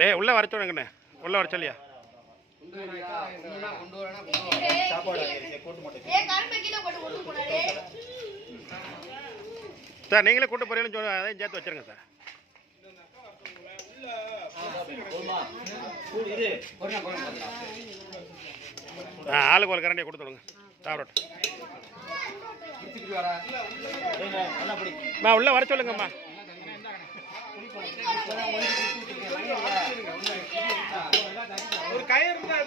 டேய் உள்ளே வர சொல்லுங்கண்ணே உள்ளே வர சொல்லியா? சார் நீங்களே கூட்டு போறீங்கன்னு சொல்லி அதையும் சேர்த்து வச்சிருங்க சார். ஆ ஆளுக்கு ஒரு கரண்டியை கொடுத்து விடுங்க. சாப்பிடட்டும். அம்மா உள்ளே வர சொல்லுங்கம்மா.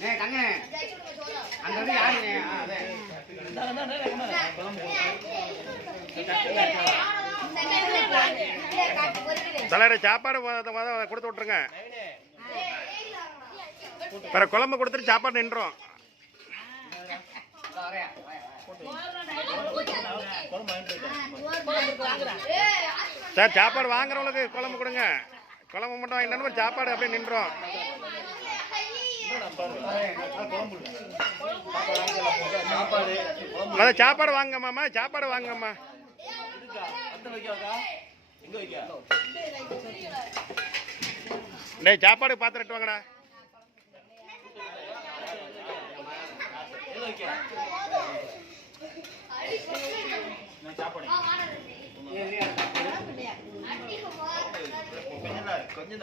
இருந்தா எடுத்துட்டு அந்த பச்சை சாப்பாடு கொடுத்து விட்ருங்க வேற குழம்பு கொடுத்துட்டு சாப்பாடு நின்றோம் சார் சாப்பாடு வாங்குறவங்களுக்கு குழம்பு கொடுங்க. குழம்பு மட்டும் வாங்கிட்டு சாப்பாடு அப்படியே நின்றோம் முதல்ல சாப்பாடு வாங்கம்மாம்மா சாப்பாடு வாங்கம்மா. டேய் சாப்பாடு பாத்திரட்டு வாங்கடா. கொஞ்சம்